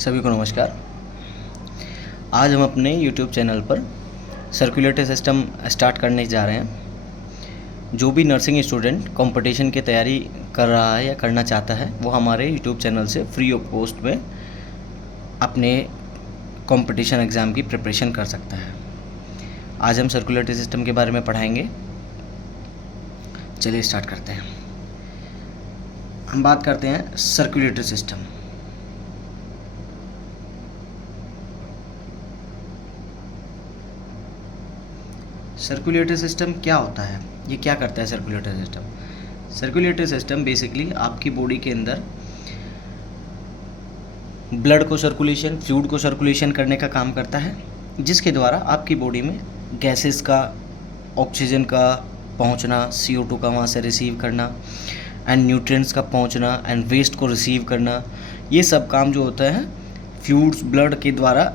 सभी को नमस्कार। आज हम अपने YouTube चैनल पर सर्कुलेटरी सिस्टम स्टार्ट करने जा रहे हैं। जो भी नर्सिंग स्टूडेंट कंपटीशन की तैयारी कर रहा है या करना चाहता है वो हमारे YouTube चैनल से फ्री ऑफ कॉस्ट में अपने कंपटीशन एग्ज़ाम की प्रिपरेशन कर सकता है। आज हम सर्कुलेटरी सिस्टम के बारे में पढ़ाएंगे। चलिए स्टार्ट करते हैं। हम बात करते हैं सर्कुलेटरी सिस्टम। सर्कुलेटरी सिस्टम क्या होता है, ये क्या करता है circulatory system? Circulatory system basically आपकी बॉडी के अंदर ब्लड को सर्कुलेशन, फ्लूइड को सर्कुलेशन करने का काम करता है, जिसके द्वारा आपकी बॉडी में गैसेस का, ऑक्सीजन का पहुंचना, CO2 का वहाँ से रिसीव करना एंड न्यूट्रिएंट्स का पहुंचना एंड वेस्ट को रिसीव करना, ये सब काम जो होता है फ्लूइड्स, ब्लड के द्वारा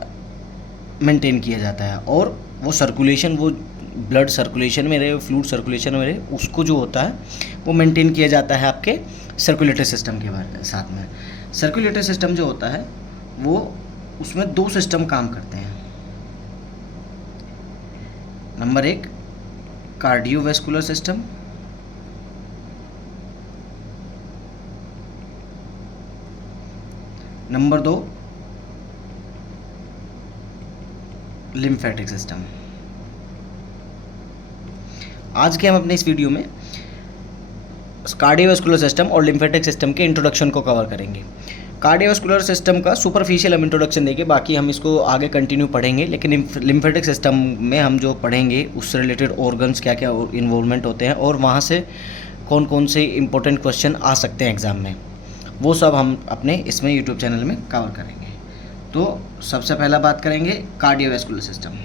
मेंटेन किया जाता है। और वो सर्कुलेशन, वो ब्लड सर्कुलेशन में रहे, फ्लूइड सर्कुलेशन में रहे, उसको जो होता है वो मेंटेन किया जाता है आपके सर्कुलेटरी सिस्टम के बारे साथ में। सर्कुलेटरी सिस्टम जो होता है वो, उसमें दो सिस्टम काम करते हैं। Number 1 cardiovascular system, number 2 lymphatic system. आज के हम अपने इस वीडियो में कार्डियोवैस्कुलर सिस्टम और लिम्फेटिक सिस्टम के इंट्रोडक्शन को कवर करेंगे। कार्डियोवैस्कुलर सिस्टम का सुपरफिशियल हम इंट्रोडक्शन देंगे, बाकी हम इसको आगे कंटिन्यू पढ़ेंगे। लेकिन लिम्फेटिक सिस्टम में हम जो पढ़ेंगे उससे रिलेटेड ऑर्गन्स क्या क्या इन्वॉल्वमेंट होते हैं और वहाँ से कौन कौन से इंपॉर्टेंट क्वेश्चन आ सकते हैं एग्ज़ाम में, वो सब हम अपने इसमें यूट्यूब चैनल में कवर करेंगे। तो सबसे पहला बात करेंगे कार्डियोवैस्कुलर सिस्टम।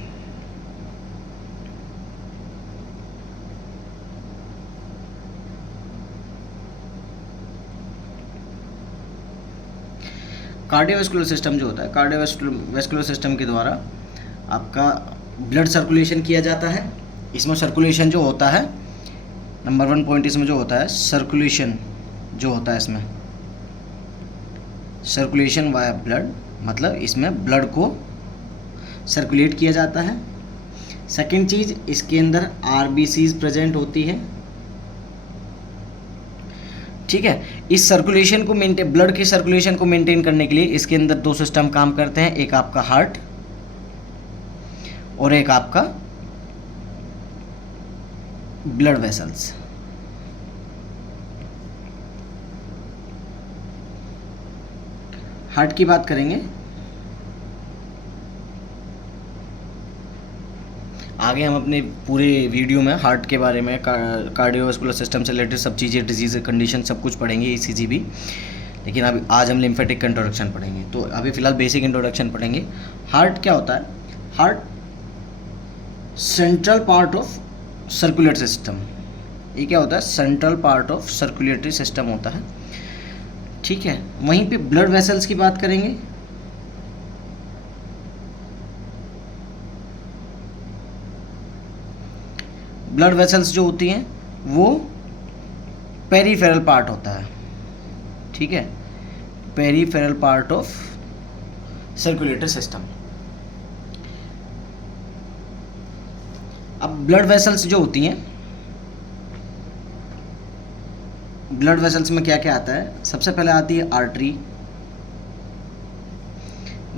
कार्डियोवैस्कुलर सिस्टम जो होता है, कार्डियोवैस्कुलर सिस्टम के द्वारा आपका ब्लड सर्कुलेशन किया जाता है। इसमें सर्कुलेशन जो होता है, नंबर 1 पॉइंट इसमें जो होता है सर्कुलेशन जो होता है, इसमें सर्कुलेशन वाया ब्लड, मतलब इसमें ब्लड को सर्कुलेट किया जाता है। सेकेंड चीज़, इसके अंदर RBCs प्रेजेंट होती है। ठीक है, इस सर्कुलेशन को मेंटेन, ब्लड की सर्कुलेशन को मेंटेन करने के लिए इसके अंदर दो सिस्टम काम करते हैं, एक आपका हार्ट और एक आपका ब्लड वेसल्स। हार्ट की बात करेंगे, आगे हम अपने पूरे वीडियो में हार्ट के बारे में, कार्डियोवैस्कुलर सिस्टम से रिलेटेड सब चीज़ें, डिजीज़, कंडीशन सब कुछ पढ़ेंगे, ECG भी। लेकिन अभी आज हम लिम्फेटिक का इंट्रोडक्शन पढ़ेंगे, तो अभी फ़िलहाल बेसिक इंट्रोडक्शन पढ़ेंगे। हार्ट क्या होता है? Heart central part of circulatory system. ये क्या होता है? Central part of circulatory system होता है। ठीक है, वहीं पे ब्लड वेसल्स की बात करेंगे। ब्लड वेसल्स जो होती हैं वो पेरीफेरल पार्ट होता है। ठीक है, peripheral part of circulatory system. अब ब्लड वेसल्स जो होती हैं, ब्लड वेसल्स में क्या क्या आता है? सबसे पहले आती है artery,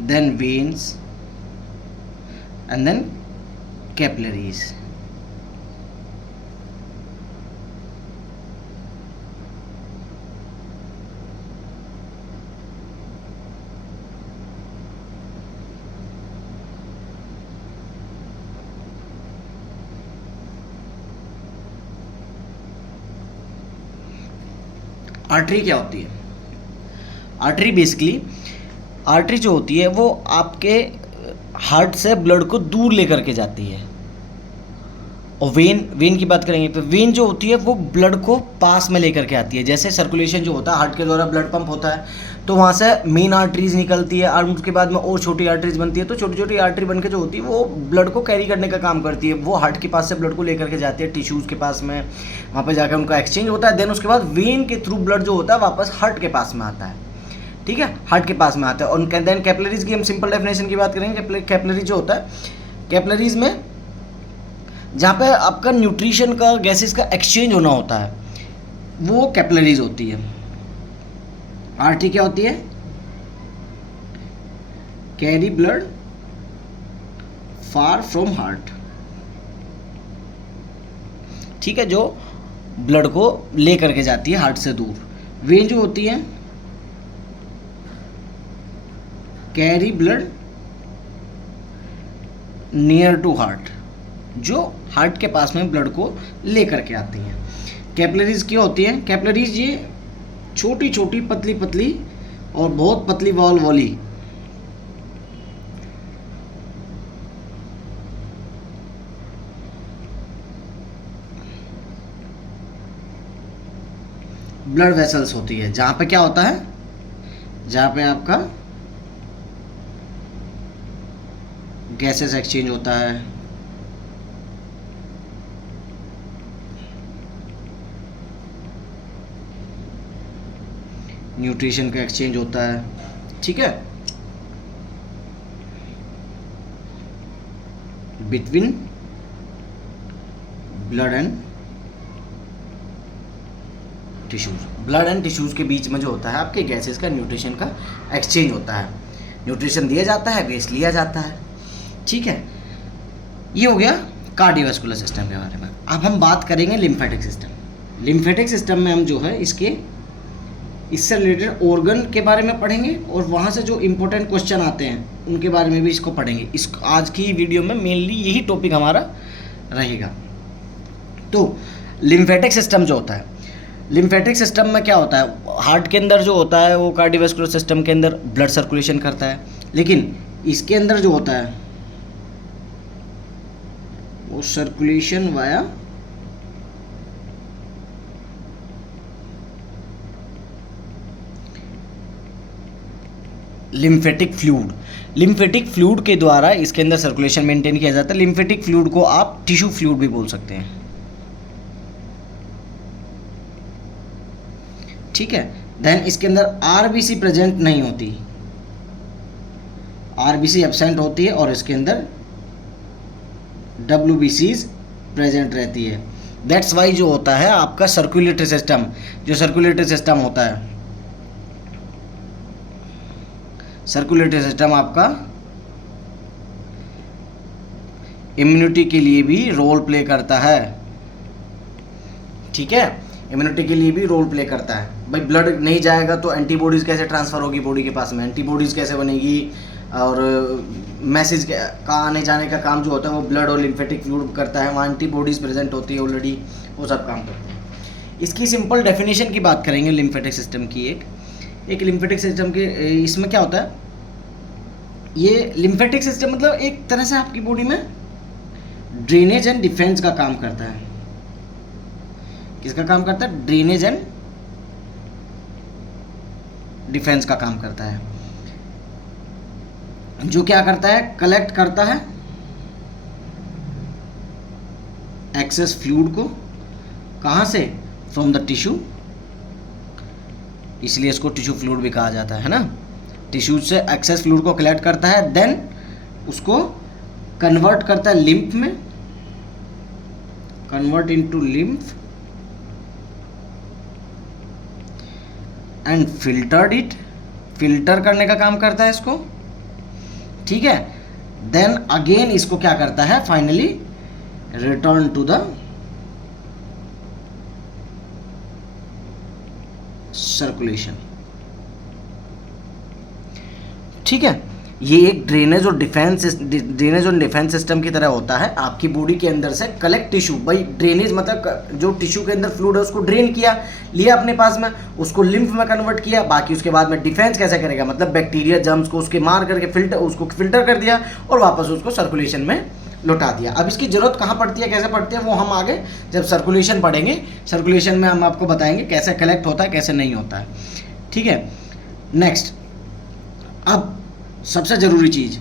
then veins and then capillaries. Artery क्या होती है? आर्टरी बेसिकली, आर्टरी जो होती है वो आपके हार्ट से ब्लड को दूर लेकर के जाती है। और वेन की बात करेंगे तो वेन जो होती है वो ब्लड को पास में लेकर के आती है। जैसे सर्कुलेशन जो होता है, हार्ट के द्वारा ब्लड पंप होता है, तो वहाँ से मेन आर्टरीज निकलती है और उसके बाद में और छोटी आर्टरीज बनती है। तो छोटी छोटी आर्टरी बनकर जो होती है वो ब्लड को कैरी करने का काम करती है। वो हार्ट के पास से ब्लड को लेकर के जाती है टिश्यूज़ के पास में, वहाँ पर जाकर उनका एक्सचेंज होता है। देन उसके बाद वेन के थ्रू ब्लड जो होता है वापस हार्ट के पास में आता है। ठीक है, हार्ट के पास में आता है। और देन कैपिलरीज की हम सिंपल डेफिनेशन की बात करेंगे। कैपिलरी जो होता है, कैपिलरीज में जहाँ पे आपका न्यूट्रिशन का, गैसेस का एक्सचेंज होना होता है, वो कैपिलरीज होती है। आरटी क्या होती है? Carry blood far from heart, ठीक है, जो ब्लड को ले करके जाती है हार्ट से दूर। वेन जो होती है, carry blood near to heart, जो हार्ट के पास में ब्लड को ले करके आती हैं। कैपिलरीज क्या होती हैं? कैपिलरीज ये छोटी छोटी पतली पतली और बहुत पतली वॉल वाली ब्लड वेसल्स होती है, जहाँ पे क्या होता है, जहाँ पे आपका गैसेस एक्सचेंज होता है, न्यूट्रिशन का एक्सचेंज होता है, ठीक है, between blood and tissues. Blood and tissues के बीच में जो होता है आपके गैसेस का, न्यूट्रिशन का एक्सचेंज होता है। न्यूट्रिशन दिया जाता है, वेस्ट लिया जाता है, ठीक है। ये हो गया कार्डियोवैस्कुलर सिस्टम के बारे में। अब हम बात करेंगे लिम्फेटिक सिस्टम। लिम्फेटिक सिस्टम में हम जो है इससे रिलेटेड ऑर्गन के बारे में पढ़ेंगे, और वहाँ से जो इम्पोर्टेंट क्वेश्चन आते हैं उनके बारे में भी इसको पढ़ेंगे। आज की वीडियो में मेनली यही टॉपिक हमारा रहेगा। तो लिम्फेटिक सिस्टम जो होता है, लिम्फेटिक सिस्टम में क्या होता है, हार्ट के अंदर जो होता है वो कार्डियोवैस्कुलर सिस्टम के अंदर ब्लड सर्कुलेशन करता है, लेकिन इसके अंदर जो होता है वो circulation via lymphatic fluid. Lymphatic fluid के द्वारा इसके अंदर सर्कुलेशन मेंटेन किया जाता है। लिम्फेटिक फ्लूइड को आप टिश्यू फ्लूइड भी बोल सकते हैं, ठीक है। देन इसके अंदर आरबीसी प्रेजेंट नहीं होती, आरबीसी एब्सेंट होती है, और इसके अंदर डब्ल्यूबीसीज प्रेजेंट रहती है। दैट्स वाई जो होता है आपका सर्कुलेटरी सिस्टम, जो सर्कुलेटरी सिस्टम होता है, सर्कुलेटरी सिस्टम आपका इम्यूनिटी के लिए भी रोल प्ले करता है, ठीक है, इम्यूनिटी के लिए भी रोल प्ले करता है। भाई ब्लड नहीं जाएगा तो एंटीबॉडीज़ कैसे ट्रांसफ़र होगी बॉडी के पास में, एंटीबॉडीज़ कैसे बनेगी, और मैसेज का आने जाने का काम जो होता है वो ब्लड और लिम्फेटिक फ्लूइड करता है। वहाँ एंटीबॉडीज़ प्रेजेंट होती है ऑलरेडी, वो सब काम करते हैं। इसकी सिंपल डेफिनेशन की बात करेंगे लिम्फेटिक सिस्टम की। एक लिम्फेटिक सिस्टम के इसमें क्या होता है, ये लिम्फेटिक सिस्टम मतलब एक तरह से आपकी बॉडी में ड्रेनेज एंड डिफेंस का काम करता है। किसका काम करता है? ड्रेनेज एंड डिफेंस का काम करता है। जो क्या करता है, कलेक्ट करता है एक्सेस फ्लूइड को, कहाँ से? फ्रॉम द टिश्यू, इसलिए इसको टिश्यू फ्लूइड भी कहा जाता है ना। टिश्यू से एक्सेस फ्लूइड को कलेक्ट करता है, देन उसको कन्वर्ट करता है लिम्फ में, convert into lymph, and filtered it, filter करने का काम करता है इसको, ठीक है। देन अगेन इसको क्या करता है, finally return to the circulation, ठीक है। ये एक ड्रेनेज और डिफेंस सिस्टम की तरह होता है आपकी बॉडी के अंदर से। कलेक्ट टिश्यू, भाई ड्रेनेज मतलब जो टिश्यू के अंदर फ्लूइड है उसको ड्रेन किया, लिया अपने पास में, उसको लिम्फ में कन्वर्ट किया। बाकी उसके बाद में डिफेंस कैसे करेगा, मतलब बैक्टीरिया जर्म्स को उसके मार करके उसको फिल्टर कर दिया और वापस उसको सर्कुलेशन में लौटा दिया। अब इसकी ज़रूरत कहाँ पड़ती है, कैसे पड़ती है, वो हम आगे जब सर्कुलेशन पढ़ेंगे, सर्कुलेशन में हम आपको बताएंगे कैसे कलेक्ट होता है, कैसे नहीं होता है, ठीक है। नेक्स्ट, अब सबसे ज़रूरी चीज़,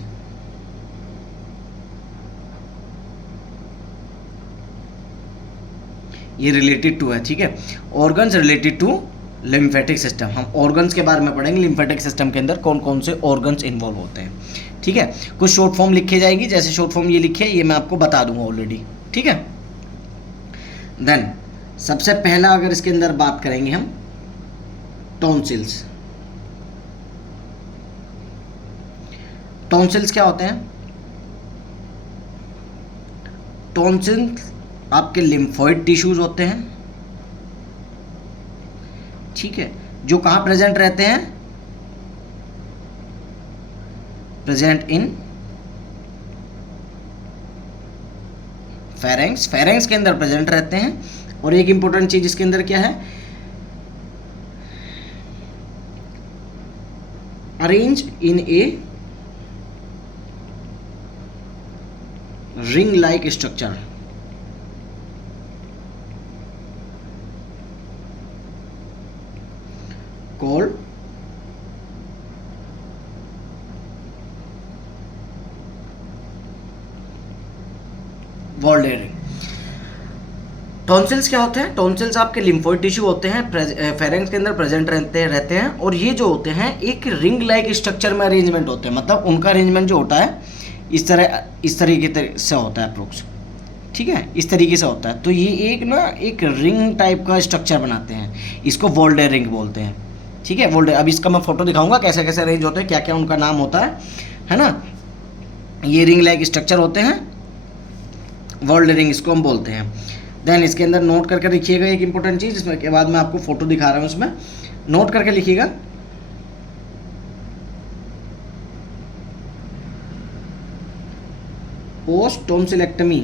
ये रिलेटेड टू है, ठीक है। Organs related to lymphatic system, हम ऑर्गन्स के बारे में पढ़ेंगे, लिम्फेटिक सिस्टम के अंदर कौन कौन से ऑर्गन्स इन्वॉल्व होते हैं। ठीक है, कुछ शॉर्ट फॉर्म लिखे जाएगी, जैसे शॉर्ट फॉर्म ये लिखे ये मैं आपको बता दूंगा ऑलरेडी। ठीक है, देन सबसे पहला अगर इसके अंदर बात करेंगे हम टॉन्सिल्स। टॉन्सिल्स क्या होते हैं? टॉन्सिल्स आपके लिम्फोइड टिश्यूज होते हैं। ठीक है, जो कहाँ प्रेजेंट रहते हैं? प्रेजेंट इन फेरेंक्स, फेरेंक्स के अंदर प्रेजेंट रहते हैं। और एक इंपॉर्टेंट चीज इसके अंदर क्या है? Arrange in a ring like structure. Called Waldeyer ring. Tonsils क्या होते हैं? टॉन्सिल्स आपके लिम्फोइड टिश्यू होते हैं, फेरेंक्स के अंदर प्रेजेंट रहते हैं और ये जो होते हैं एक रिंग लाइक स्ट्रक्चर में अरेंजमेंट होते हैं। मतलब उनका अरेंजमेंट जो होता है इस तरीके से होता है अप्रोक्स। ठीक है, इस तरीके से होता है। तो ये एक रिंग टाइप का स्ट्रक्चर बनाते हैं, इसको वॉल्डेर रिंग बोलते हैं। ठीक है, वोल्डेर, अब इसका मैं फोटो दिखाऊंगा कैसे कैसे अरेंज होते हैं, क्या क्या उनका नाम होता है ना। ये रिंग लाइक स्ट्रक्चर होते हैं, वोल्डेर रिंग इसको हम बोलते हैं। देन इसके अंदर नोट करके लिखिएगा एक इंपॉर्टेंट चीज़, इसमें के बाद मैं आपको फोटो दिखा रहा हूँ, उसमें नोट करके लिखिएगा। Post tonsillectomy,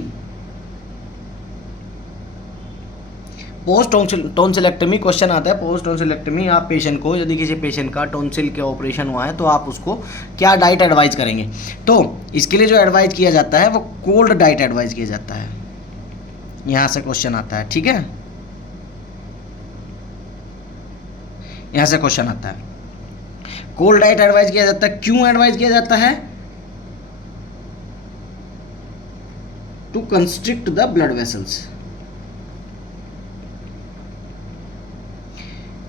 post tonsillectomy question आता है। पोस्ट टॉन्सिलेक्टमी, आप पेशेंट को, यदि किसी पेशेंट का टॉन्सिल के ऑपरेशन हुआ है तो आप उसको क्या डाइट एडवाइज करेंगे? तो इसके लिए जो एडवाइज किया जाता है वो कोल्ड डाइट एडवाइज किया जाता है। यहाँ से क्वेश्चन आता है। ठीक है, यहाँ से क्वेश्चन आता है, कोल्ड डाइट एडवाइज किया जाता है। क्यों एडवाइज किया जाता है? To constrict the blood vessels.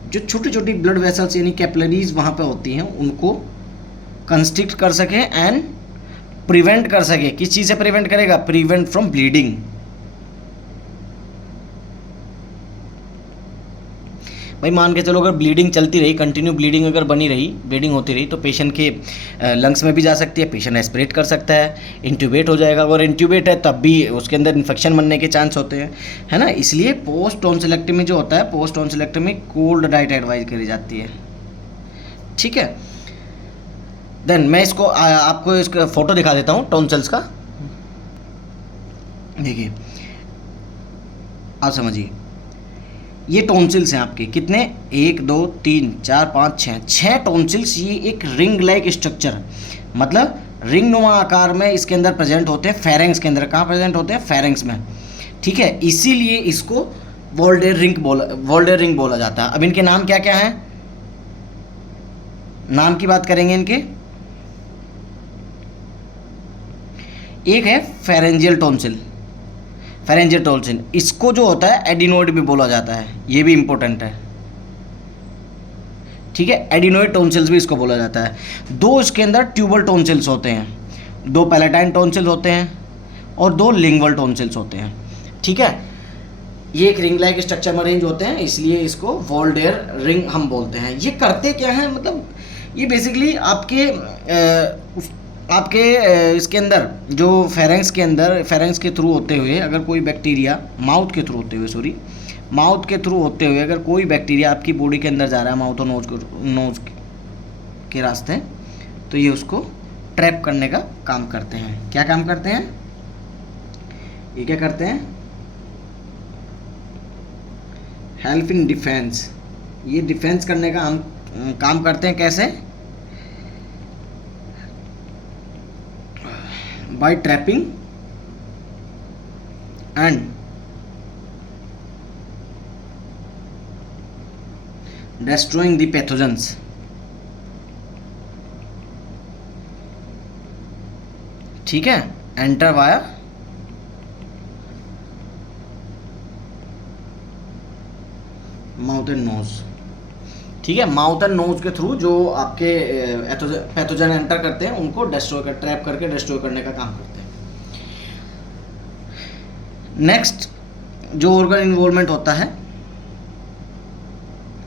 जो छोटी छोटी ब्लड वेसल्स यानी कैपिलरीज वहाँ पे होती हैं उनको कंस्ट्रिक्ट कर सके एंड प्रिवेंट कर सके। किस चीज़ से प्रिवेंट करेगा? Prevent from bleeding. भाई मान के चलो अगर ब्लीडिंग चलती रही, कंटिन्यू ब्लीडिंग अगर बनी रही, ब्लीडिंग होती रही, तो पेशेंट के लंग्स में भी जा सकती है, पेशेंट एस्पिरेट कर सकता है, इंट्यूबेट हो जाएगा। अगर इंट्यूबेट है तब भी उसके अंदर इन्फेक्शन बनने के चांस होते हैं, है ना। इसलिए पोस्ट टॉन्सिलेक्टमी जो होता है, post tonsillectomy cold diet advise करी जाती है। ठीक है, देन मैं इसको आपको इसका फोटो दिखा देता हूँ टॉन्सिल्स का। देखिए, आप समझिए, ये टॉन्सिल्स हैं आपके, कितने? 1 2 3 4 5 6 टॉन्सिल्स। ये एक रिंग लाइक स्ट्रक्चर, मतलब रिंग नुमा आकार में इसके अंदर प्रेजेंट होते हैं। फेरेंक्स के अंदर कहाँ प्रेजेंट होते हैं? फेरेंक्स में। ठीक है, इसीलिए इसको वॉल्डेर रिंग बोला जाता है। अब इनके नाम क्या क्या हैं? नाम की बात करेंगे इनके। एक है फेरेंजियल टॉन्सिल, फेरेंजियल टॉन्सिल, इसको जो होता है एडिनोइड भी बोला जाता है, ये भी इंपॉर्टेंट है। ठीक है, एडिनोइड टॉन्सिल्स भी इसको बोला जाता है। 2 इसके अंदर ट्यूबल टॉन्सिल्स होते हैं, 2 पैलेटाइन टॉन्सिल्स होते हैं और 2 लिंगुअल टॉन्सिल्स होते हैं। ठीक है, ये एक रिंग लाइक स्ट्रक्चर में अरेंज होते हैं, इसलिए इसको वॉल्डेर रिंग हम बोलते हैं। ये करते क्या हैं? मतलब ये बेसिकली आपके इसके अंदर जो फेरेंक्स के अंदर, फेरेंक्स के थ्रू होते हुए अगर कोई बैक्टीरिया, माउथ के थ्रू होते हुए अगर कोई बैक्टीरिया आपकी बॉडी के अंदर जा रहा है, माउथ और नोज के रास्ते, तो ये उसको ट्रैप करने का काम करते हैं। क्या काम करते हैं? ये क्या करते हैं? Help in defence. ये डिफेंस करने का हम काम करते हैं। कैसे? by trapping and destroying the pathogens। ठीक है, enter via mouth and nose. ठीक है, माउथ एंड नोज के थ्रू जो आपके पैथोजन एंटर करते हैं उनको ट्रैप करके डिस्ट्रॉय करने का काम करते हैं। नेक्स्ट जो ऑर्गन इन्वॉल्वमेंट होता है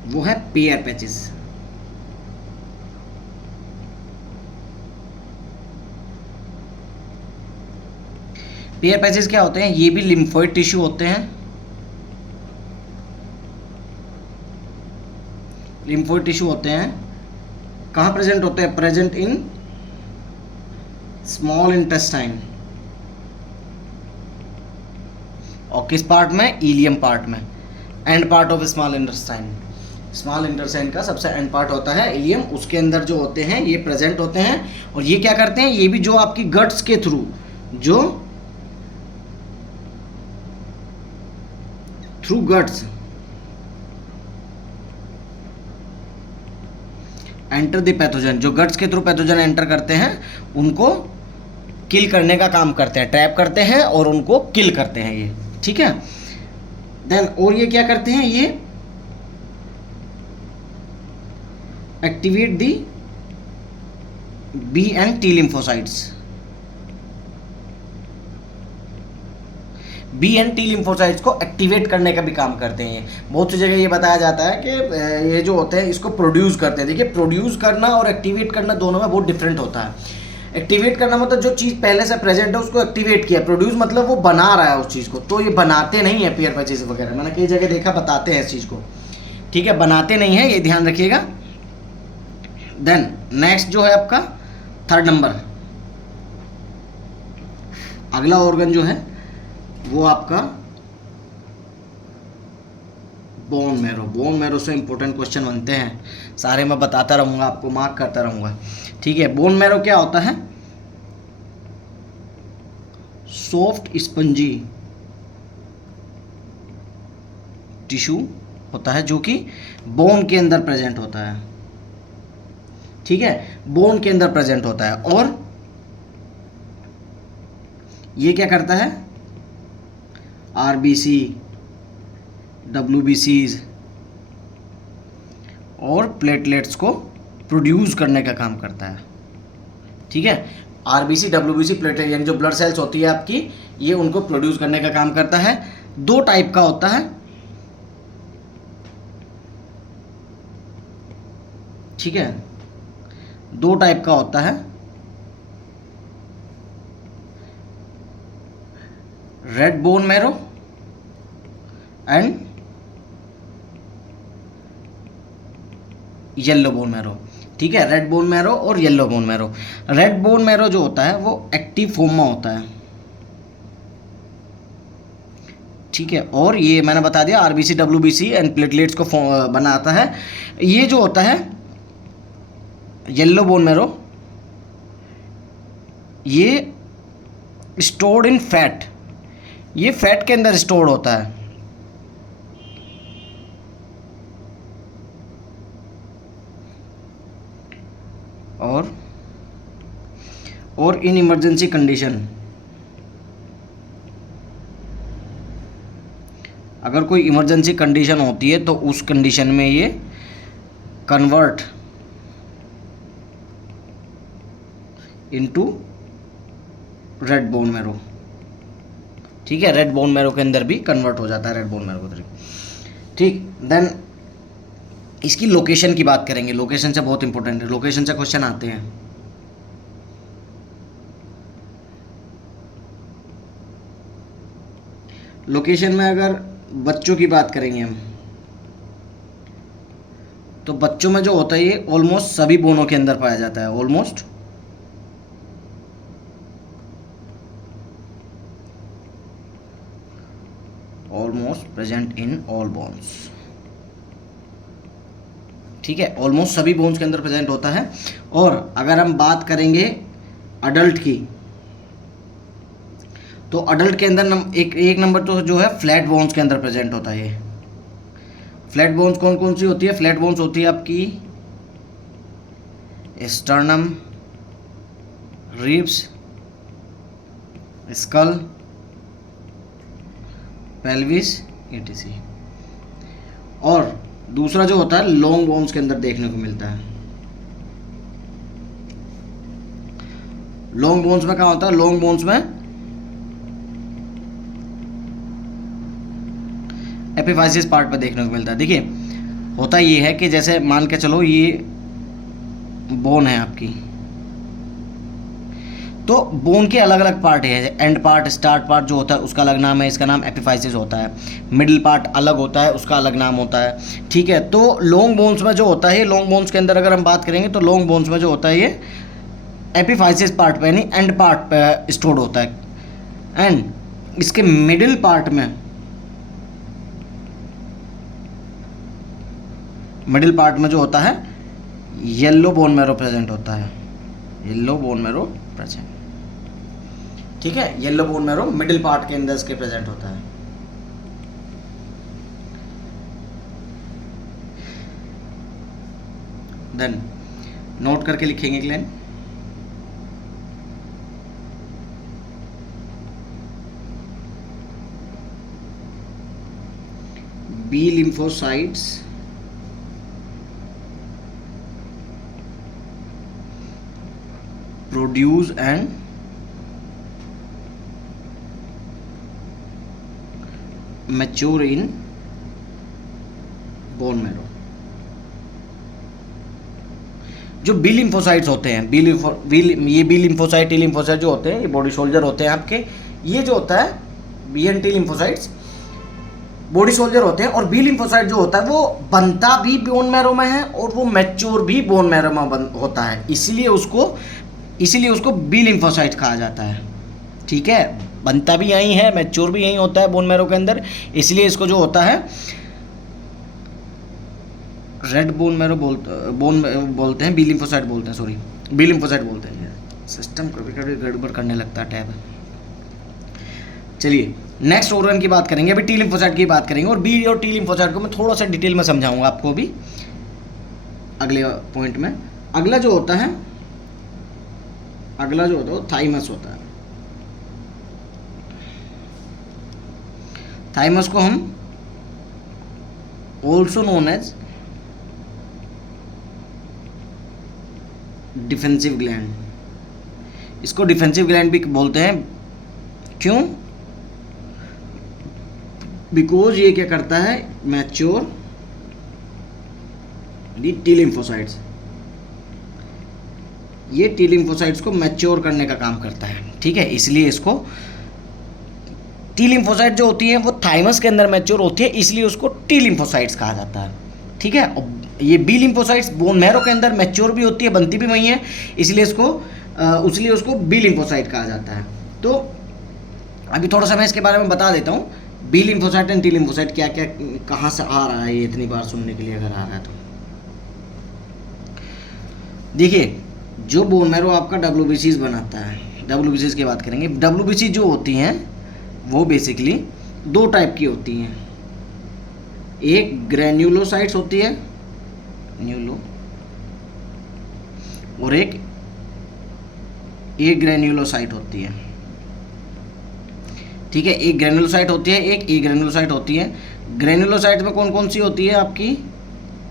वो है पेयर पैचेस। पेयर पैचेस क्या होते हैं? ये भी लिम्फोइड टिश्यू होते हैं। लिम्फोइड टिश्यू होते हैं, कहाँ प्रेजेंट होते हैं? Present in small intestine. और किस पार्ट में? इलियम पार्ट में, and part of small intestine. Small intestine का सबसे एंड पार्ट होता है इलियम, उसके अंदर जो होते हैं ये प्रेजेंट होते हैं। और ये क्या करते हैं? ये भी जो आपकी गट्स के थ्रू जो through guts enter the pathogen, जो गट्स के थ्रू पैथोजन एंटर करते हैं उनको किल करने का काम करते हैं, ट्रैप करते हैं और उनको किल करते हैं ये, ठीक है। देन और ये क्या करते हैं? ये activate the B and T lymphocytes. B and T lymphocytes को एक्टिवेट करने का भी काम करते हैं। बहुत सी जगह ये बताया जाता है कि ये जो होते हैं इसको प्रोड्यूस करते हैं। देखिए, प्रोड्यूस करना और एक्टिवेट करना दोनों में बहुत डिफरेंट होता है। एक्टिवेट करना मतलब जो चीज़ पहले से प्रेजेंट है उसको एक्टिवेट किया। प्रोड्यूस मतलब वो बना रहा है उस चीज़ को, तो ये बनाते नहीं है पेयर पैचेस वगैरह। मैंने कई जगह देखा बताते हैं इस चीज़ को, ठीक है, बनाते नहीं है, ये ध्यान रखिएगा। देन नेक्स्ट जो है आपका 3rd नंबर, अगला ऑर्गन जो है वो आपका बोन मैरो। बोन मैरो से इंपॉर्टेंट क्वेश्चन बनते हैं सारे, मैं बताता रहूँगा आपको, मार्क करता रहूँगा, ठीक है। बोन मैरो क्या होता है? सॉफ्ट स्पंजी टिश्यू होता है जो कि बोन के अंदर प्रेजेंट होता है, ठीक है, बोन के अंदर प्रेजेंट होता है। और ये क्या करता है? आरबीसी, डब्ल्यूबीसीज और प्लेटलेट्स को प्रोड्यूस करने का काम करता है, ठीक है। आरबीसी, डब्ल्यूबीसी, प्लेटलेट यानी जो ब्लड सेल्स होती है आपकी, ये उनको प्रोड्यूस करने का काम करता है। 2 टाइप का होता है, ठीक है, 2 टाइप का होता है। Red bone marrow and yellow bone marrow, ठीक है। रेड बोन मैरो और yellow bone marrow. Red bone marrow जो होता है वो एक्टिव फॉर्म में होता है, ठीक है। और ये मैंने बता दिया आरबीसी, डब्ल्यूबीसी एंड प्लेटलेट्स को बनाता है। ये जो होता है येलो बोन मैरो, ये स्टोर्ड इन फैट, ये फैट के अंदर स्टोर्ड होता है। और इन इमरजेंसी कंडीशन, अगर कोई इमरजेंसी कंडीशन होती है तो उस कंडीशन में ये convert into red bone marrow, ठीक है। रेड बोन मैरो के अंदर भी कन्वर्ट हो जाता है, रेड बोन मैरो के अंदर, ठीक। देन इसकी लोकेशन की बात करेंगे, लोकेशन से बहुत इंपॉर्टेंट है, लोकेशन से क्वेश्चन आते हैं। लोकेशन में अगर बच्चों की बात करेंगे हम, तो बच्चों में जो होता है ये ऑलमोस्ट सभी बोनों के अंदर पाया जाता है, almost present in all bones, ठीक है, ऑलमोस्ट सभी बोन्स के अंदर प्रेजेंट होता है। और अगर हम बात करेंगे अडल्ट की, तो अडल्ट के अंदर एक नंबर तो जो है फ्लैट बोन्स के अंदर प्रेजेंट होता है। ये फ्लैट बोन्स कौन कौन सी होती है? फ्लैट बोन्स होती है आपकी sternum, ribs, skull, pelvis, etc. और दूसरा जो होता है लॉन्ग बोन्स के अंदर देखने को मिलता है। लॉन्ग बोन्स में क्या होता है, लॉन्ग बोन्स में एपिफाइसिस पार्ट पे देखने को मिलता है। देखिए होता ये है कि जैसे मान के चलो ये बोन है आपकी, तो बोन के अलग अलग पार्ट है, एंड पार्ट, स्टार्ट पार्ट जो होता है उसका अलग नाम है, इसका नाम एपिफाइसिस होता है। मिडिल पार्ट अलग होता है, उसका अलग नाम होता है, ठीक है। तो लॉन्ग बोन्स में जो होता है, लॉन्ग बोन्स के अंदर अगर हम बात करेंगे तो लॉन्ग बोन्स में जो होता है ये एपिफाइसिस पार्ट पे यानी एंड पार्ट पे स्टोर्ड होता है। एंड इसके मिडिल पार्ट में, मिडिल पार्ट में जो होता है येलो बोन मैरो प्रेजेंट होता है, येलो बोन मैरो प्रेजेंट, ठीक है। Yellow bone marrow middle part के अंदर इसके प्रेजेंट होता है। देन नोट करके लिखेंगे एक line, B lymphocytes produce and mature in bone marrow। जो बी लिम्फोसाइट्स होते हैं, ये बी लिम्फोसाइट, टी लिम्फोसाइट जो होते हैं ये बॉडी सोल्जर होते हैं आपके। ये जो होता है B and T lymphocytes body soldier होते हैं, और बी लिम्फोसाइट जो होता है वो बनता भी बोन मैरो में है और वो मैच्योर भी बोन मैरो में होता है, इसीलिए उसको बी लिम्फोसाइट कहा जाता है, ठीक है। बनता भी यहीं है, मैच्योर भी यहीं होता है बोन मैरो के अंदर, इसलिए इसको जो होता है रेड बोन मैरो बोलते हैं, बी लिम्फोसाइट बोलते हैं, सॉरी बी लिम्फोसाइट बोलते हैं। सिस्टम कभी कभी गड़बड़ करने लगता है टैब। चलिए नेक्स्ट ऑर्गन की बात करेंगे, अभी टी लिम्फोसाइट की बात करेंगे, और बी और टी लिम्फोसाइट को मैं थोड़ा सा डिटेल में समझाऊंगा आपको भी अगले पॉइंट में। अगला जो होता है वो थाइमस होता है। थाइमस को हम also known as defensive gland, इसको डिफेंसिव ग्लैंड भी बोलते हैं। क्यों? बिकॉज ये क्या करता है, मैच्योर दी टी लिम्फोसाइट्स, ये टी लिम्फोसाइट्स को मैच्योर करने का काम करता है, ठीक है। इसलिए इसको टी लिम्फोसाइट जो होती है वो थाइमस के अंदर मैच्योर होती है, इसलिए उसको टी लिम्फोसाइट्स कहा जाता है, ठीक है। ये बी लिम्फोसाइट्स बोन मैरो के अंदर मैच्योर भी होती है, बनती भी वही है, इसलिए उसको बी लिम्फोसाइट कहा जाता है। तो अभी थोड़ा सा मैं इसके बारे में बता देता हूँ, B lymphocyte and T lymphocyte क्या क्या कहाँ से आ रहा है, ये इतनी बार सुनने के लिए अगर आ रहा है तो देखिए, जो बोन मैरो आपका WBCs बनाता है, WBCs की बात करेंगे। WBC जो होती हैं वो बेसिकली दो टाइप की होती हैं, एक ग्रेन्युलोसाइट्स होती है न्यूलो, और एक ग्रेन्युलोसाइट होती है, ठीक है। एक ग्रेन्युलोसाइट होती है, एक ए ग्रेन्युलोसाइट होती है। ग्रेन्युलोसाइट में कौन कौन सी होती है आपकी,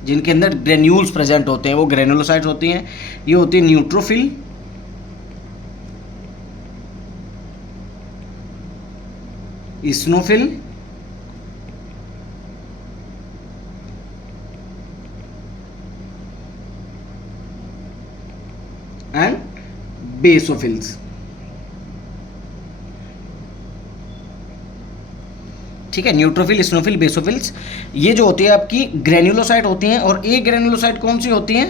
जिनके अंदर ग्रेन्यूल्स प्रेजेंट होते हैं वो ग्रेन्युलोसाइट्स होती हैं। ये होती है न्यूट्रोफिल, इस्नोफिल, एंड बेसोफिल्स, ठीक है। न्यूट्रोफिल, इस्नोफिल, बेसोफिल्स, ये जो होती है आपकी ग्रेन्युलोसाइट होती हैं। और ए ग्रेन्युलोसाइट कौन सी होती हैं,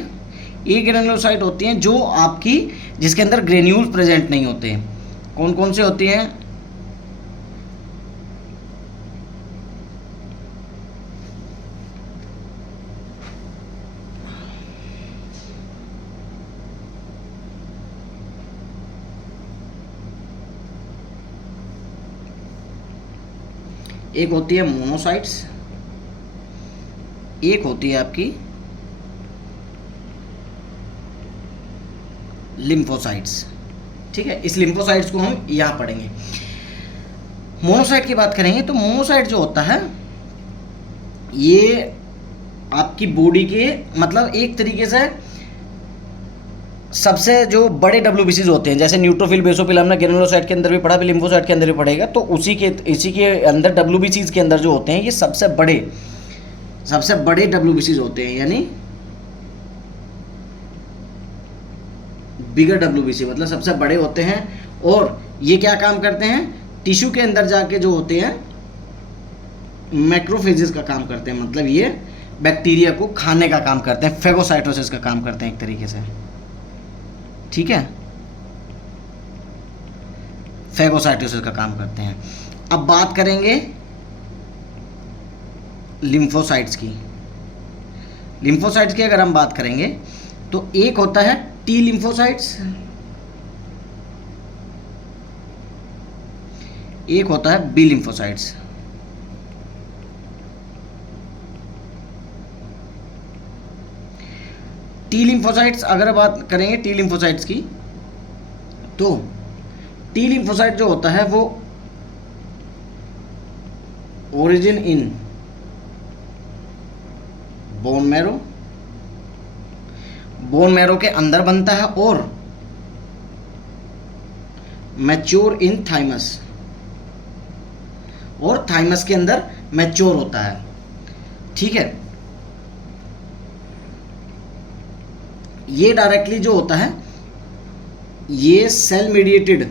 ए ग्रेन्युलोसाइट होती हैं जो आपकी जिसके अंदर ग्रेन्यूल्स प्रेजेंट नहीं होते हैं। कौन कौन से होती हैं, एक होती है मोनोसाइट्स, एक होती है आपकी लिम्फोसाइट्स, ठीक है। इस लिम्फोसाइट्स को हम यहाँ पढ़ेंगे। मोनोसाइट की बात करेंगे तो मोनोसाइट जो होता है ये आपकी बॉडी के मतलब एक तरीके से सबसे जो बड़े डब्ल्यूबीसीज होते हैं, जैसे न्यूट्रोफिल, बेसोफिल, हमने ग्रेनुलोसाइट के अंदर भी पढ़ा, भी लिम्फोसाइट के अंदर भी पढ़ेगा, तो इसी के अंदर डब्ल्यूबीसीज के अंदर जो होते हैं ये सबसे बड़े डब्ल्यूबीसीज होते हैं, यानी बिगर डब्ल्यूबीसी मतलब सबसे बड़े होते हैं। और ये क्या काम करते हैं, टिश्यू के अंदर जाके जो होते हैं मैक्रोफेजेस का काम करते हैं, मतलब ये बैक्टीरिया को खाने का काम करते हैं, फेगोसाइटोसिस का काम करते हैं एक तरीके से, ठीक है, फेगोसाइटोसिस का काम करते हैं। अब बात करेंगे लिम्फोसाइट्स की। लिम्फोसाइट्स की अगर हम बात करेंगे तो एक होता है टी लिम्फोसाइट्स, एक होता है बी लिम्फोसाइट्स। टी लिम्फोसाइट्स अगर बात करेंगे टी लिम्फोसाइट्स की, तो टी लिम्फोसाइट जो होता है वो origin in bone marrow, bone marrow के अंदर बनता है और मैच्योर इन थाइमस, और थाइमस के अंदर मैच्योर होता है, ठीक है। ये डायरेक्टली जो होता है ये सेल मीडिएटेड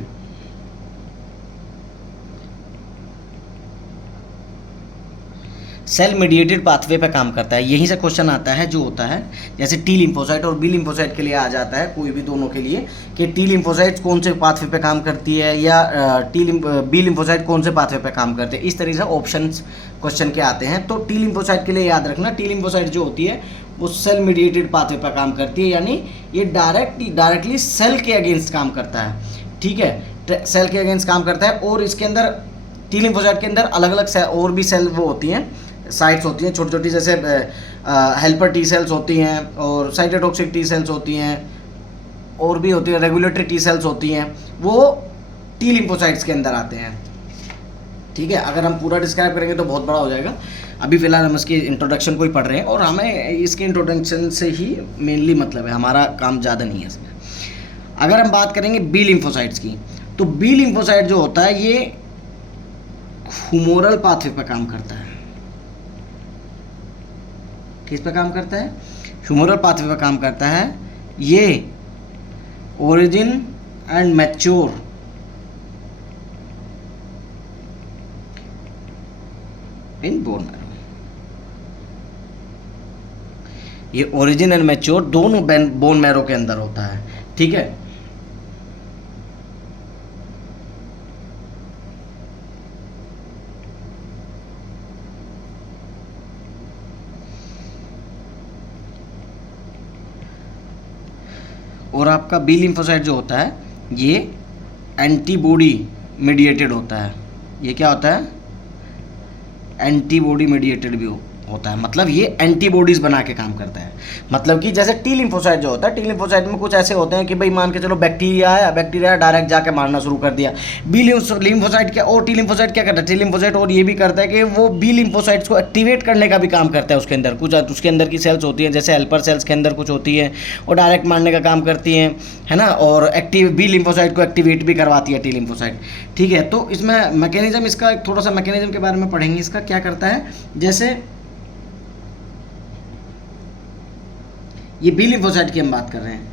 पाथवे पे काम करता है। यहीं से क्वेश्चन आता है जो होता है जैसे टी लिम्फोसाइट और बी लिम्फोसाइट के लिए आ जाता है, कोई भी दोनों के लिए, कि टी लिम्फोसाइट कौन से पाथवे पे काम करती है या बी लिम्फोसाइट कौन से पाथवे पे काम करते हैं, इस तरीके से ऑप्शंस क्वेश्चन के आते हैं। तो टी लिम्फोसाइट के लिए याद रखना, टी लिम्फोसाइट जो होती है वो सेल मीडिएटेड पाथवे पर काम करती है, यानी ये डायरेक्टली सेल के अगेंस्ट काम करता है, ठीक है, सेल के अगेंस्ट काम करता है। और इसके अंदर टी लिम्फोसाइट के अंदर अलग अलग और भी सेल वो होती हैं, साइट्स होती हैं छोटी छोटी, जैसे हेल्पर टी सेल्स होती हैं और साइटोटॉक्सिक टी सेल्स होती हैं, और भी होती है रेगुलेटरी टी सेल्स होती हैं, वो टी लिम्फोसाइट्स के अंदर आते हैं, ठीक है। अगर हम पूरा डिस्क्राइब करेंगे तो बहुत बड़ा हो जाएगा, अभी फ़िलहाल हम इसकी इंट्रोडक्शन को ही पढ़ रहे हैं और हमें इसके इंट्रोडक्शन से ही मेनली मतलब है, हमारा काम ज़्यादा नहीं है इसमें। अगर हम बात करेंगे बी लिम्फोसाइट्स की, तो बी लिम्फोसाइट जो होता है ये ह्यूमोरल पाथवे पर काम करता है। किस पे काम करता है? ह्यूमोरल पाथवे पर काम करता है। ये origin and mature in bone marrow, ये ओरिजिन एंड मैच्योर दोनों बोन मैरो के अंदर होता है, ठीक है। और आपका बी लिम्फोसाइट जो होता है ये एंटीबॉडी मीडिएटेड होता है। ये क्या होता है? एंटीबॉडी मीडिएटेड भी होता है, मतलब ये एंटीबॉडीज़ बना के काम करता है। मतलब कि जैसे टी लिम्फोसाइट जो होता है, टी लिम्फोसाइट में कुछ ऐसे होते हैं कि भाई मान के चलो बैक्टीरिया आया, बैक्टीरिया डायरेक्ट जाके मारना शुरू कर दिया। बी लिम्फोसाइट क्या, और टी लिम्फोसाइट क्या करता है? टी लिम्फोसाइट और ये भी करता है कि वो बी लिम्फोसाइट्स को एक्टिवेट करने का भी काम करता है। उसके अंदर कुछ उसके अंदर की सेल्स होती हैं, जैसे हेल्पर सेल्स के अंदर कुछ होती है और डायरेक्ट मारने का काम करती हैं, है ना। और बी लिम्फोसाइट को एक्टिवेट भी करवाती है टी लिम्फोसाइट, ठीक है। तो इसमें मैकेनिज्म, इसका थोड़ा सा मैकेनिज्म के बारे में पढ़ेंगे। इसका क्या करता है, जैसे ये बी लिम्फोसाइट की हम बात कर रहे हैं,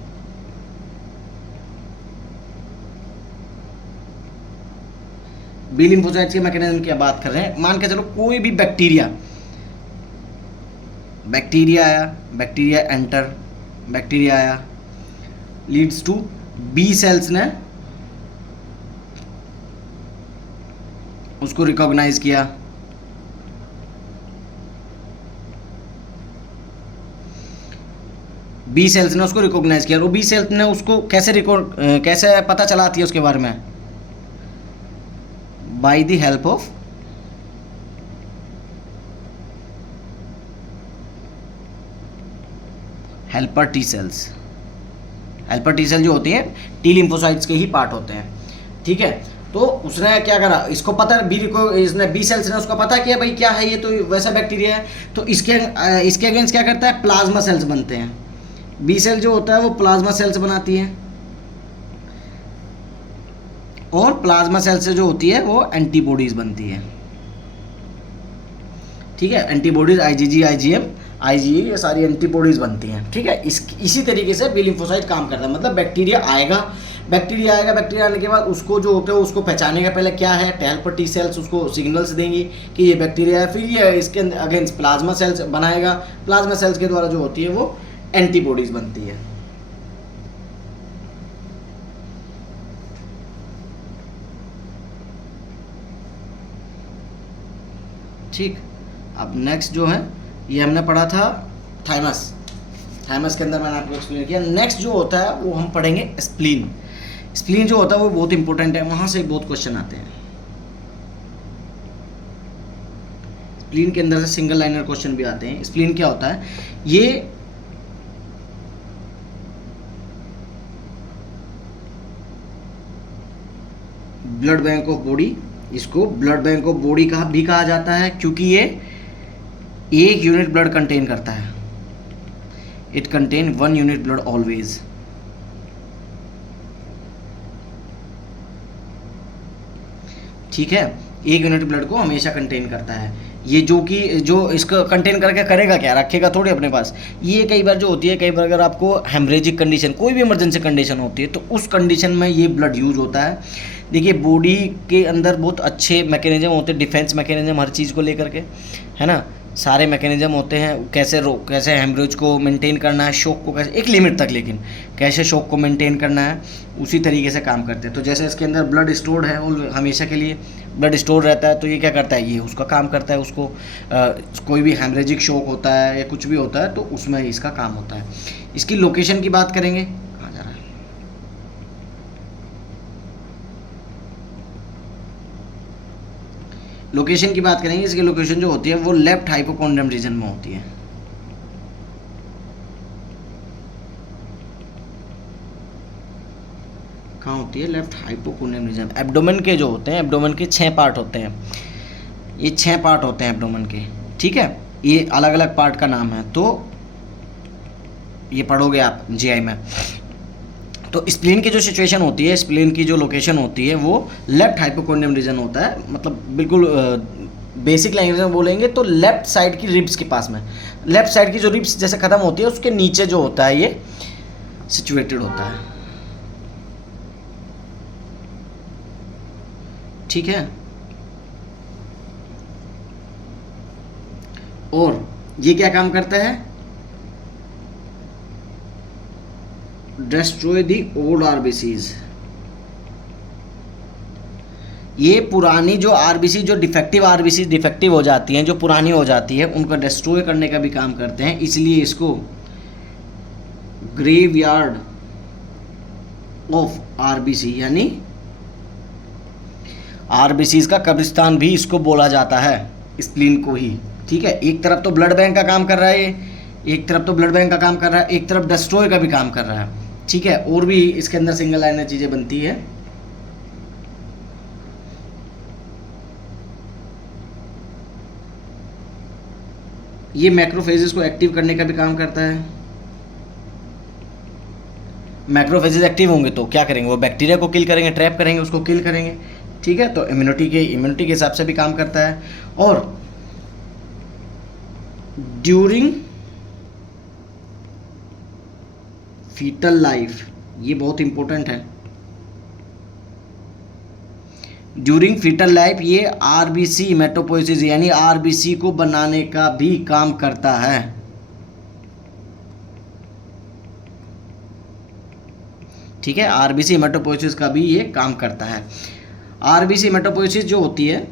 बी लिम्फोसाइट के मैकेनिज्म की बात कर रहे हैं। मान के चलो कोई भी बैक्टीरिया आया, बैक्टीरिया आया, लीड्स टू बी सेल्स ने उसको रिकॉग्नाइज किया, बी सेल्स ने उसको रिकॉग्नाइज किया। और बी सेल्स ने उसको कैसे पता चलाती है उसके बारे में? By the help of helper T cells. Helper T cell जो होती हैं टी लिम्फोसाइट्स के ही पार्ट होते हैं, ठीक है। तो उसने क्या करा, इसको पता बी को, इसने बी सेल्स ने उसको पता किया भाई क्या है ये, तो वैसा बैक्टीरिया है, तो इसके अगेंस्ट क्या करता है, प्लाज्मा सेल्स बनते हैं। बी सेल जो होता है वो प्लाज्मा सेल्स बनाती है, और प्लाज्मा सेल से जो होती है वो एंटीबॉडीज बनती है। ठीक है, एंटीबॉडीज आईजीजी, आईजीएम, आईजीई, ये सारी एंटीबॉडीज बनती हैं। ठीक है, इसी तरीके से बी लिम्फोसाइट काम करता है। मतलब बैक्टीरिया आएगा, बैक्टीरिया आने के बाद उसको जो होता है उसको पहचानेगा पहले क्या है, हेल्पर टी सेल्स उसको सिग्नल्स देंगी कि ये बैक्टीरिया है, फिर ये इसके अगेंस्ट प्लाज्मा सेल्स बनाएगा, प्लाज्मा सेल्स के द्वारा जो होती है वो एंटीबॉडीज बनती है। ठीक, अब नेक्स्ट जो है ये हमने पढ़ा था थाइमस, थाइमस के अंदर मैंने आपको एक्सप्लेन किया। नेक्स्ट जो होता है वो हम पढ़ेंगे स्प्लीन। स्प्लीन जो होता है वो बहुत इंपॉर्टेंट है, वहाँ से बहुत क्वेश्चन आते हैं। स्प्लीन के अंदर से सिंगल लाइनर क्वेश्चन भी आते हैं। स्प्लीन क्या होता है, ये ब्लड बैंक ऑफ बॉडी, इसको ब्लड बैंक ऑफ बॉडी का भी कहा जाता है क्योंकि ये 1 यूनिट ब्लड कंटेन करता है। It contain 1 unit blood always. ठीक है, 1 यूनिट ब्लड को हमेशा कंटेन करता है। ये जो इसको कंटेन करके करेगा क्या, रखेगा थोड़ी अपने पास। ये कई बार जो होती है, कई बार अगर आपको हेमरेजिक कंडीशन, कोई भी इमरजेंसी कंडीशन होती है, तो उस कंडीशन में ये ब्लड यूज होता है। देखिए बॉडी के अंदर बहुत अच्छे मैकेनिज्म होते हैं, डिफेंस मैकेनिज्म हर चीज़ को लेकर के, है ना, सारे मैकेनिज्म होते हैं। कैसे हेमरेज को मेंटेन करना है, शॉक को कैसे, एक लिमिट तक, लेकिन कैसे शॉक को मेंटेन करना है उसी तरीके से काम करते हैं। तो जैसे इसके अंदर ब्लड स्टोर्ड है, वो हमेशा के लिए ब्लड स्टोर रहता है, तो ये क्या करता है, ये उसका काम करता है। उसको कोई भी हेमरेजिक शॉक होता है या कुछ भी होता है तो उसमें इसका काम होता है। इसकी लोकेशन की बात करेंगे, कहाँ जा रहा है, लोकेशन की बात करेंगे। इसकी लोकेशन जो होती है वो लेफ्ट हाइपोकॉन्ड्रियम रीजन में होती है। कहाँ होती है, लेफ्ट हाइपोकॉन्ड्रियम रीजन। एब्डोमेन के जो होते हैं, एब्डोमेन के 6 पार्ट होते हैं, ये 6 पार्ट होते हैं एब्डोमेन के। ठीक है, ये अलग अलग पार्ट का नाम है, तो ये पढ़ोगे आप जीआई में। तो स्प्लीन की जो सिचुएशन होती है, स्प्लीन की जो लोकेशन होती है वो लेफ्ट हाइपोकॉन्ड्रियम रीजन होता है। मतलब बिल्कुल बेसिक लैंग्वेज में बोलेंगे तो लेफ्ट साइड की रिब्स के पास में, लेफ्ट साइड की जो रिब्स जैसे ख़त्म होती है उसके नीचे जो होता है ये सिचुएटेड होता है। ठीक है, और ये क्या काम करता है, डिस्ट्रॉय दी ओल्ड आरबीसीज। ये पुरानी जो आरबीसी, जो डिफेक्टिव हो जाती हैं, जो पुरानी हो जाती है, उनको डिस्ट्रॉय करने का भी काम करते हैं। इसलिए इसको ग्रेवयार्ड ऑफ आरबीसी, यानी आरबीसीज का कब्रिस्तान भी इसको बोला जाता है, स्प्लीन को ही। ठीक है, एक तरफ तो ब्लड बैंक का काम कर रहा है ये, एक तरफ तो ब्लड बैंक का काम कर रहा है, एक तरफ डिस्ट्रॉय का भी काम कर रहा है। ठीक है, और भी इसके अंदर सिंगल लाइनर चीज़ें बनती है। ये मैक्रोफेजेस को एक्टिव करने का भी काम करता है। मैक्रोफेजेस एक्टिव होंगे तो क्या करेंगे, वो बैक्टीरिया को किल करेंगे, ट्रैप करेंगे, उसको किल करेंगे। ठीक है, तो इम्यूनिटी के हिसाब से भी काम करता है। और ड्यूरिंग फीटल लाइफ, ये बहुत इंपॉर्टेंट है। ड्यूरिंग फीटल लाइफ ये आरबीसी हेमेटोपोइसिस यानी आरबीसी को बनाने का भी काम करता है। ठीक है, आरबीसी हेमेटोपोइसिस का भी ये काम करता है। आरबीसी हेमेटोपोइसिस जो होती है,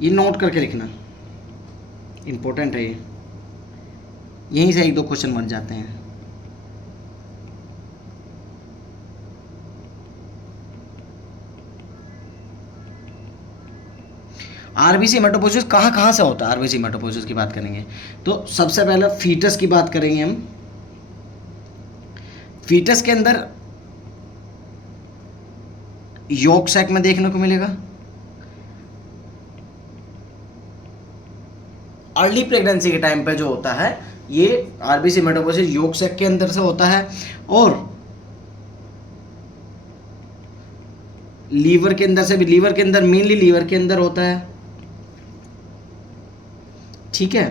ये नोट करके लिखना, इंपॉर्टेंट है ये, यहीं से 1-2 क्वेश्चन बन जाते हैं। आरबीसी हेमेटोपोइसिस कहाँ से होता है, आरबीसी हेमेटोपोइसिस की बात करेंगे तो सबसे पहले फीटस की बात करेंगे हम। फीटस के अंदर यॉर्क सैक में देखने को मिलेगा। अर्ली प्रेगनेंसी के टाइम पे जो होता है ये आरबीसी मेटाबॉलिज्म यॉर्क सैक के अंदर से होता है और लीवर के अंदर से भी, लीवर के अंदर मेनली लीवर के अंदर होता है, ठीक है।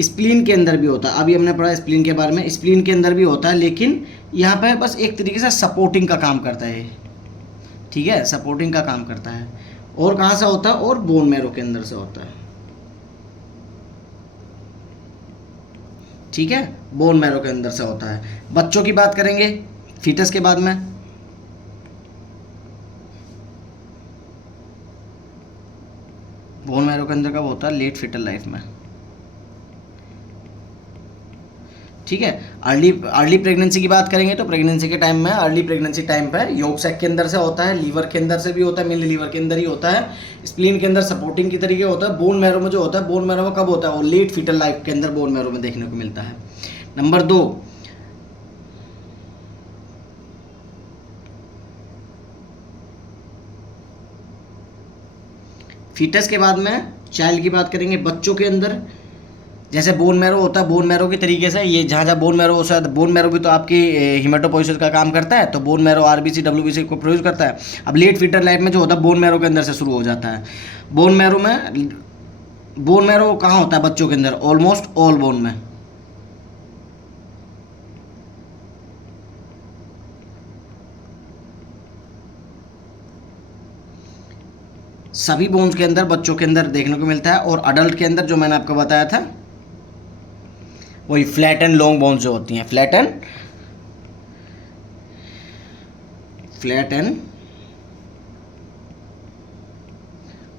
स्प्लीन के अंदर भी होता है, अभी हमने पढ़ा स्प्लीन के बारे में, स्प्लीन के अंदर भी होता है, लेकिन यहाँ पे बस एक तरीके से सपोर्टिंग का काम करता है, ठीक है, सपोर्टिंग का काम करता है। और कहाँ से होता है, और बोन मैरो के अंदर से होता है, ठीक है, बोन मैरो के अंदर से होता है। बच्चों की बात करेंगे फीटस के बाद में, बोन मैरो के अंदर कब होता है, लेट फीटल लाइफ में, ठीक है। अर्ली प्रेगनेंसी की बात करेंगे तो प्रेगनेंसी के टाइम में, अर्ली प्रेगनेंसी टाइम पर यॉर्क सैक के अंदर से होता है, लीवर के अंदर से भी होता है, मेनली लीवर के अंदर ही होता है, स्प्लीन के अंदर सपोर्टिंग की तरीके होता है, बोन मैरो में जो होता है, बोन मैरो में कब होता है, वो लेट फीटल लाइफ के अंदर बोन मैरो में देखने को मिलता है। नंबर 2, फीटस के बाद में चाइल्ड की बात करेंगे। बच्चों के अंदर जैसे बोन मैरो होता है, बोन मैरो के तरीके से ये जहाँ जहाँ बोन मैरो हो सकता है, बोन मैरो भी तो आपकी हिमेटोपोइसिस का काम करता है, तो बोन मैरो आरबीसी डब्ल्यूबीसी को प्रोड्यूस करता है। अब लेट फीटल लाइफ में जो होता है बोन मैरो के अंदर से शुरू हो जाता है। बोन मैरो कहाँ होता है बच्चों के अंदर, ऑलमोस्ट ऑल बोन में, सभी बोन्स के अंदर बच्चों के अंदर देखने को मिलता है। और अडल्ट के अंदर जो मैंने आपको बताया था वही फ्लैट एंड लॉन्ग बोन्स जो होती हैं, फ्लैट एंड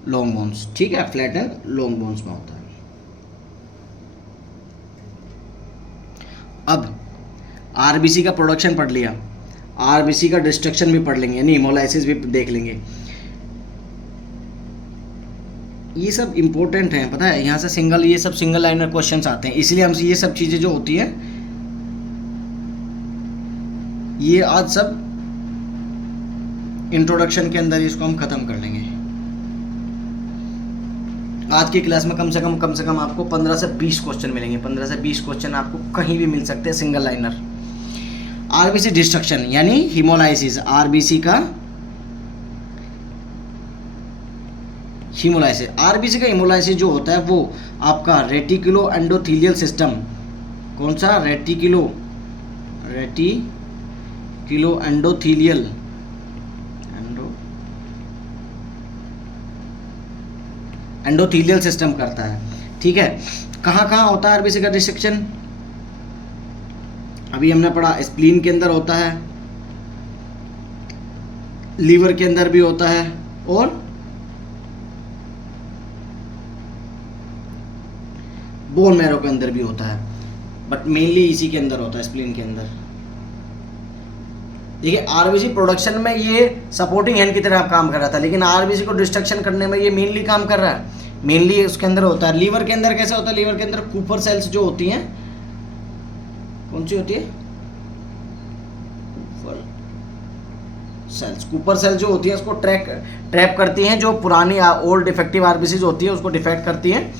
लॉन्ग बोन्स, ठीक है, फ्लैट एंड लॉन्ग बोन्स में होता है। अब आरबीसी का प्रोडक्शन पढ़ लिया, आरबीसी का डिस्ट्रक्शन भी पढ़ लेंगे, यानी हिमोलाइसिस भी देख लेंगे। ये सब इंपॉर्टेंट हैं, पता है, यहाँ से ये सब सिंगल लाइनर क्वेश्चंस आते हैं, इसलिए हमसे ये सब चीज़ें जो होती हैं ये आज सब इंट्रोडक्शन के अंदर इसको हम ख़त्म कर लेंगे। आज की क्लास में कम से कम आपको 15 से 20 क्वेश्चन मिलेंगे, 15 से 20 क्वेश्चन आपको कहीं भी मिल सकते हैं सिंगल लाइनर। आरबीसी डिस्ट्रक्शन यानी हिमोलाइसिस, आरबीसी का हिमोलाइसिस, आरबीसी का हिमोलाइसिस जो होता है वो आपका रेटिकुलो एंडोथीलियल सिस्टम, कौन सा, रेटिकुलो एंडोथीलियल सिस्टम करता है, ठीक है। कहाँ कहाँ होता है आरबीसी का डिस्ट्रक्शन, अभी हमने पढ़ा स्प्लीन के अंदर होता है, लीवर के अंदर भी होता है और बोन मैरो के अंदर भी होता है, बट मेनली इसी के अंदर होता है, स्प्लीन के अंदर। देखिए आरबीसी प्रोडक्शन में ये सपोर्टिंग हैंड की तरह काम कर रहा था, लेकिन आरबीसी को डिस्ट्रक्शन करने में ये मेनली काम कर रहा है, मेनली उसके अंदर होता है। लीवर के अंदर कैसे होता है, लीवर के अंदर कूपर सेल्स जो होती हैं, कौन सी होती है, कूपर सेल्स जो होती है उसको ट्रैप करती हैं, जो पुरानी ओल्ड डिफेक्टिव आरबीसी होती है उसको डिफेक्ट करती हैं,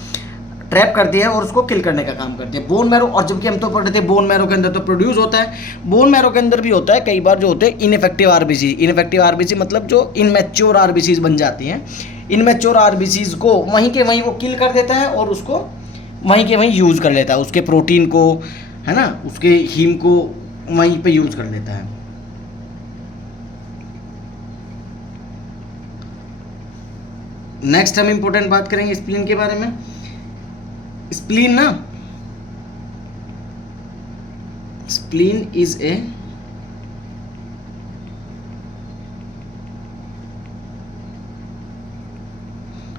ट्रैप करती है और उसको किल करने का काम करती है। बोन मैरो, और जबकि हम तो पढ़ रहे थे बोन मैरो के अंदर तो प्रोड्यूस होता है, बोन मैरो के अंदर भी होता है कई बार जो होते हैं इनइफेक्टिव आरबीसी मतलब जो इनमेच्योर आरबीसीज बन जाती हैं, इनमेच्योर आरबीसीज को वहीं के वहीं वो किल कर देता है और उसको वहीं के वहीं यूज़ कर लेता है, उसके प्रोटीन को, है ना, उसके हीम को वहीं पे यूज़ कर लेता है। नेक्स्ट हम इंपॉर्टेंट बात करेंगे स्प्लीन के बारे में। Spleen is a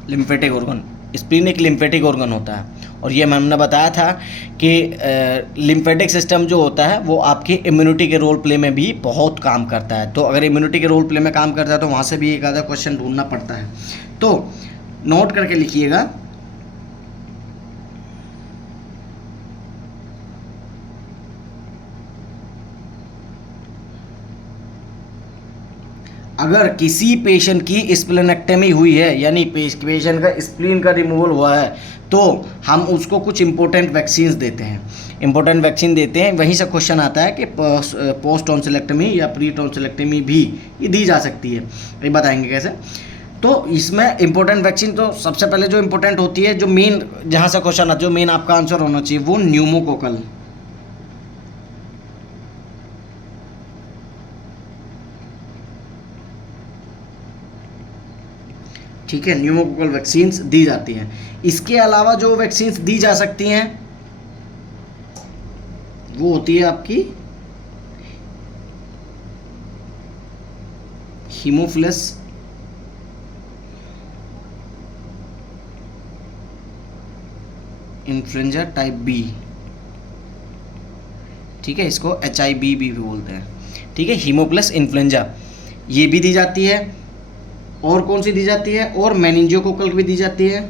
lymphatic organ, spleen एक लिम्फेटिक ऑर्गन होता है, और ये हमने बताया था कि लिम्फेटिक सिस्टम जो होता है वो आपकी इम्यूनिटी के रोल प्ले में भी बहुत काम करता है। तो अगर इम्यूनिटी के रोल प्ले में काम करता है तो वहाँ से भी एक आधा क्वेश्चन ढूंढना पड़ता है, तो नोट करके लिखिएगा। अगर किसी पेशेंट की स्प्लेनेक्टमी हुई है, यानी पेशेंट का स्प्लीन का रिमूवल हुआ है, तो हम उसको कुछ इंपॉर्टेंट वैक्सीन्स देते हैं, इंपॉर्टेंट वैक्सीन देते हैं। वहीं से क्वेश्चन आता है कि पोस्ट टॉन्सिलेक्टमी या प्री टॉन्सिलेक्टमी भी ये दी जा सकती है, ये बताएंगे कैसे। तो इसमें इंपॉर्टेंट वैक्सीन तो सबसे पहले जो इंपॉर्टेंट होती है, जो मेन जहाँ से क्वेश्चन आता है, जो मेन आपका आंसर होना चाहिए, वो न्यूमोकोकल। ठीक है, न्यूमोकोकल वैक्सीन्स दी जाती हैं। इसके अलावा जो वैक्सीन्स दी जा सकती हैं वो होती है आपकी हीमोफिलस इन्फ्लुएंजा टाइप बी। ठीक है, इसको HIV भी बोलते हैं। ठीक है, हीमोफिलस इन्फ्लुएंजा ये भी दी जाती है। और कौन सी दी जाती है? और मेनिंजियोकोकल भी दी जाती है।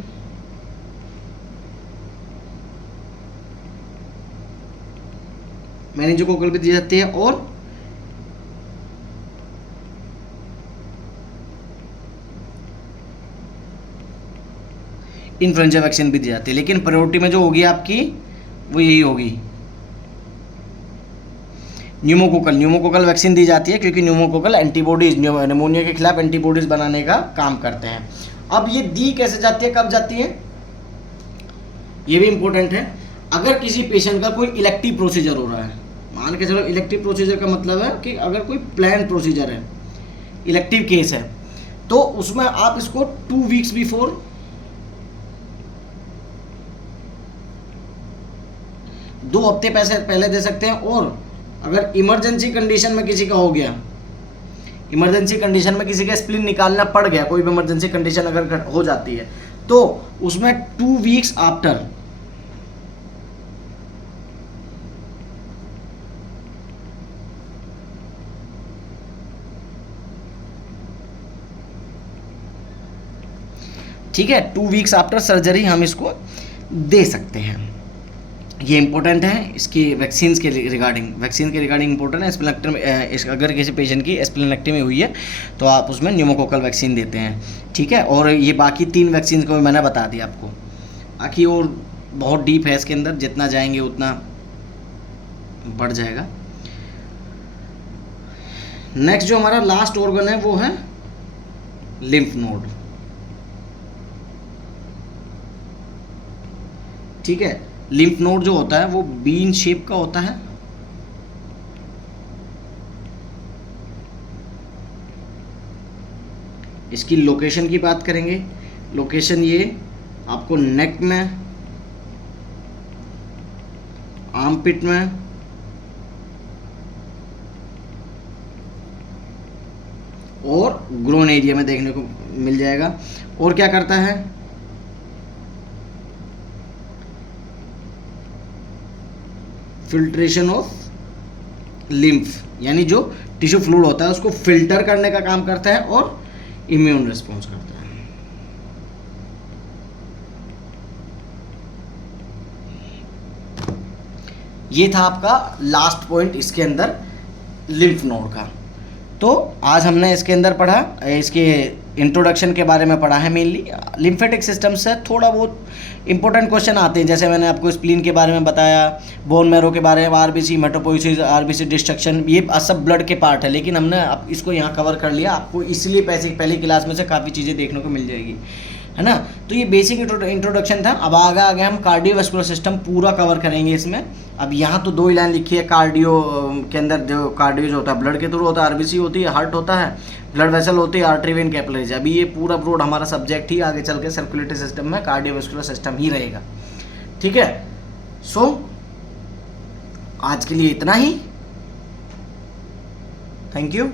मेनिंजियोकोकल भी दी जाती है और इन्फ्लुएंजा वैक्सीन भी दी जाती है। लेकिन प्रायोरिटी में जो होगी आपकी वो यही होगी, न्यूमोकोकल वैक्सीन दी जाती है, क्योंकि न्यूमोकोकल एंटीबॉडीज, निमोनिया के खिलाफ एंटीबॉडीज बनाने का काम करते हैं। अब ये दी कैसे जाती है, कब जाती है, ये भी इंपॉर्टेंट है। अगर किसी पेशेंट का कोई इलेक्टिव प्रोसीजर हो रहा है, मान के चलो इलेक्टिव प्रोसीजर का मतलब है कि अगर कोई प्लान प्रोसीजर है, इलेक्टिव केस है, तो उसमें आप इसको 2 वीक्स बिफोर, 2 हफ्ते पहले दे सकते हैं। और अगर इमरजेंसी कंडीशन में किसी का हो गया, इमरजेंसी कंडीशन में किसी का स्प्लीन निकालना पड़ गया, कोई भी इमरजेंसी कंडीशन अगर हो जाती है, तो उसमें 2 वीक्स आफ्टर ठीक है, 2 वीक्स आफ्टर सर्जरी हम इसको दे सकते हैं। ये इंपॉर्टेंट है इसकी वैक्सीन के रिगार्डिंग इंपॉर्टेंट है। स्प्लेनेक्टमी, अगर किसी पेशेंट की स्प्लेनेक्टमी हुई है तो आप उसमें न्यूमोकोकल वैक्सीन देते हैं। ठीक है, और ये बाकी 3 वैक्सीन को भी मैंने बता दिया आपको। बाकी और बहुत डीप है इसके अंदर, जितना जाएंगे उतना बढ़ जाएगा। नेक्स्ट जो हमारा लास्ट ऑर्गन है वो है लिम्फ नोड। ठीक है, लिम्फ नोड जो होता है वो बीन शेप का होता है। इसकी लोकेशन की बात करेंगे, लोकेशन ये आपको नेक में, आर्मपिट में और ग्रोन एरिया में देखने को मिल जाएगा। और क्या करता है, फिल्ट्रेशन ऑफ लिम्फ, यानी जो टिश्यू फ्लूइड होता है उसको फिल्टर करने का काम करता है और इम्यून रिस्पॉन्स करता है। ये था आपका लास्ट पॉइंट इसके अंदर लिम्फ नोड का। तो आज हमने इसके अंदर पढ़ा, इसके इंट्रोडक्शन के बारे में पढ़ा है। मेनली लिम्फेटिक सिस्टम से थोड़ा बहुत इंपॉर्टेंट क्वेश्चन आते हैं, जैसे मैंने आपको स्प्लीन के बारे में बताया, बोन मैरो के बारे में, आरबीसी मेटापोइसिस, आरबीसी डिस्ट्रक्शन, ये सब ब्लड के पार्ट है। लेकिन हमने अब इसको यहाँ कवर कर लिया, आपको इसलिए पहली क्लास में से काफ़ी चीज़ें देखने को मिल जाएगी, है ना। तो ये बेसिक इंट्रोडक्शन था। अब आगे हम कार्डियोवैस्कुलर सिस्टम पूरा कवर करेंगे इसमें। अब यहाँ तो 2 ही लाइन लिखी है कार्डियो के अंदर, जो कार्डियो जो होता है ब्लड के थ्रू होता है, आरबीसी होती है, हार्ट होता है, ब्लड वेसल होती है, आर्टरी वेन कैपिलरीज। अभी ये पूरा ब्रॉड हमारा सब्जेक्ट ही आगे चल के सर्कुलेटरी सिस्टम में कार्डियोवैस्कुलर सिस्टम ही रहेगा। ठीक है, सो आज के लिए इतना ही। Thank you.